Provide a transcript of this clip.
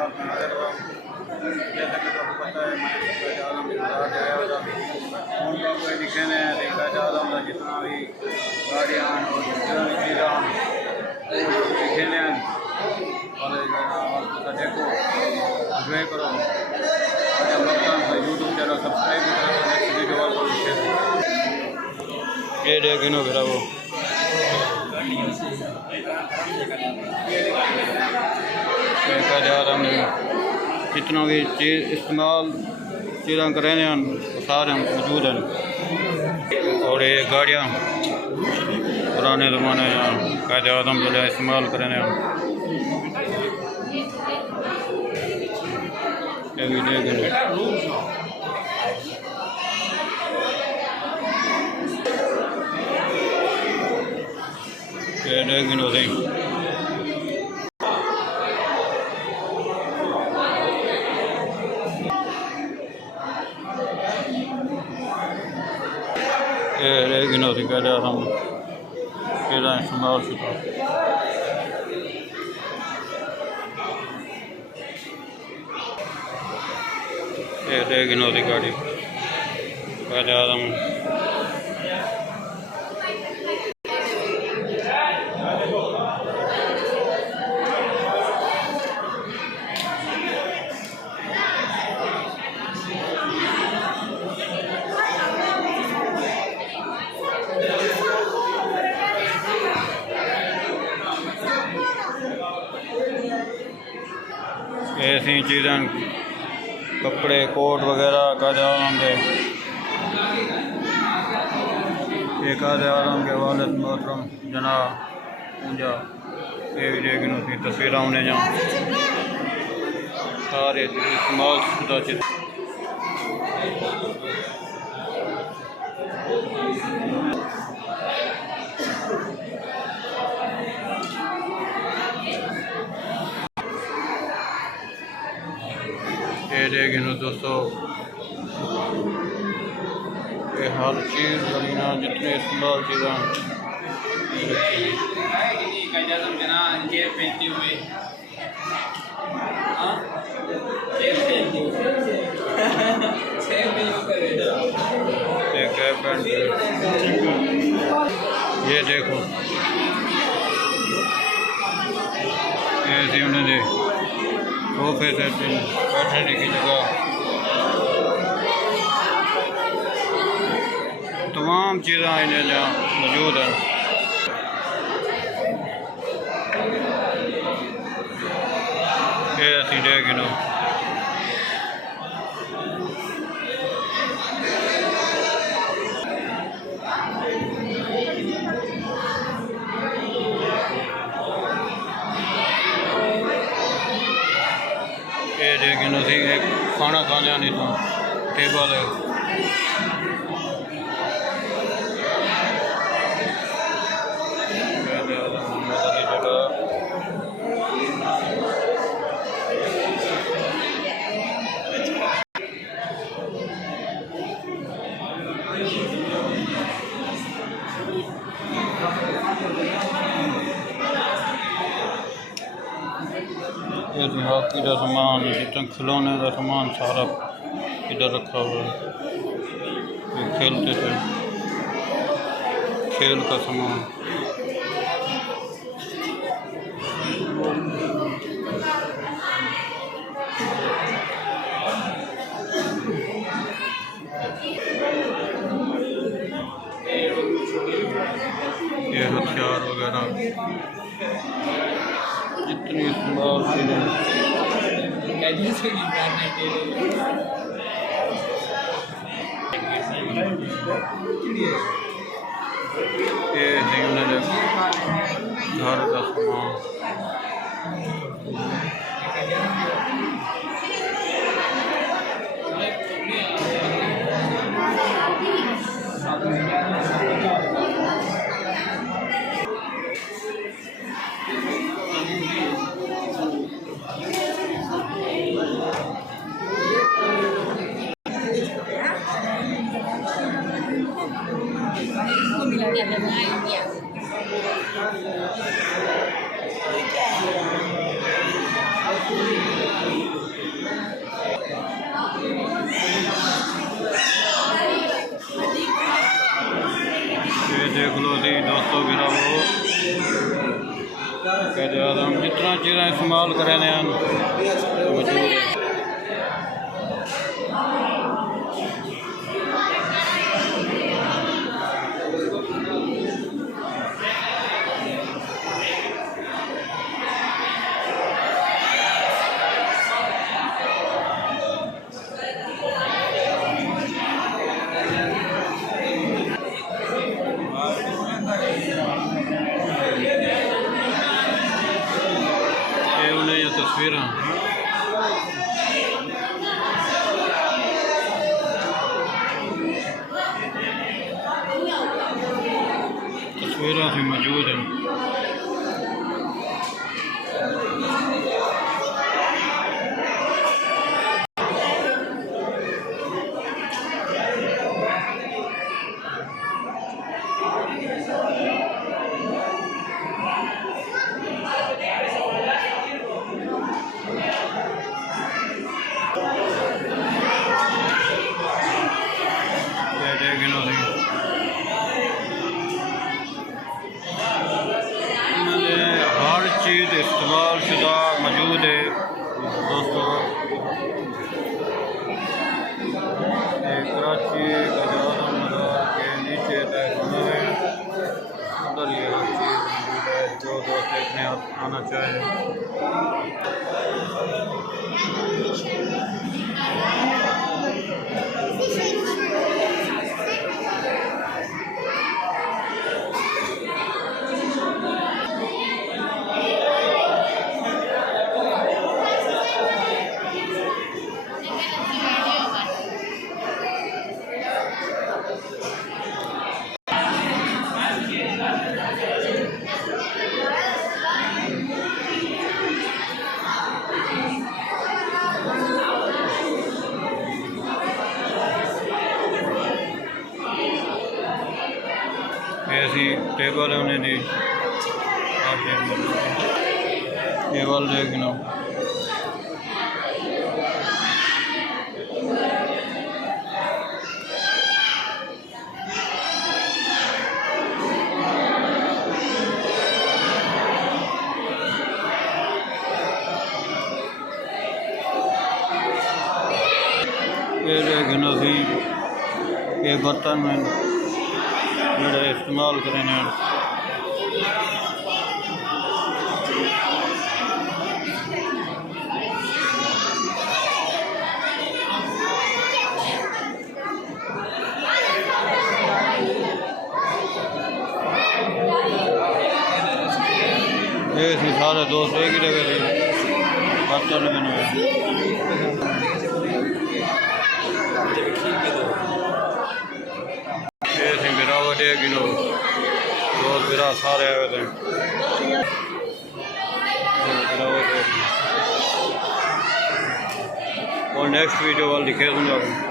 साथ में हाजिर हुआ। जैसा कि आपको पता है मैं कायद आज़म की बारात आया था, उन लोग को लिखे ने कायद आज़म का जितना भी गाड़ियाँ और जितना भी चीज़ें लिखे ने और देखो एंजॉय करो। यूट्यूब चैनल सब्सक्राइब भी करो। नेक्स्ट वीडियो वालों ये देखो फिर वो कायद आज़म ने जितना भी चीज़ इस्तेमाल चीज़ें करें सारे मौजूद हैं। और ये गाड़ियाँ पुराने ज़माने कायद आज़म जो है इस्तेमाल करें ये भी देख सही लेकिन उसी कह रहा हम केड़ा इस्तेमाल शुरू लेकिन उसी गाड़ी कह रहा हम ऐसी चीज़ें कपड़े कोट वगैरह कायद आज़म के कायद आज़म के वालिद मोहतरम जनाब पूंजा ये भी लेकिन उसकी तस्वीर उन्हें जहाँ सारे इस्तेमाल शुदा चीज़ ये लेकिन दोस्तों ये हर चीज़ बनीना जितने इस्तेमाल चीज़ें ये देखो ऐसी उन्हें दे सोफे से बैठने की जगह तमाम चीज़ें इन्हें जहाँ मौजूद हैं। ये ऐसी लेकिन लेकिन असी एक खाना खाने नहीं तो टेबल है हॉकी का सामान जितना खिलौने का सामान सारा इधर रखा हुआ है। ये खेलते थे खेल का सामान ये हथियार वगैरह जितनी इस्तेमाल ये घर का सामान ये देख लो जी दोस्तों गिरावो हम जितना चीज़ें इस्तेमाल करें मौजूद है। तस्वीरें भी मौजूद हैं। हर चीज़ इस्तेमाल शुदा मौजूद है दोस्तों। कराची के नीचे तहखाना है, अंदर ये हर चीज़ मौजूद है जो दोस्त देखने आना चाहे। ऐसी टेबल है उन्हें दी आप टेबल देखना। ये देखना सी ये बर्तन में जोड़े इस्तेमाल करें ये सारे दोस्त एक ही जगह थे बर्तन बने किलो दोस्त बिरा सारे आए थे। और नेक्स्ट वीडियो वाल दिखे दूँगा।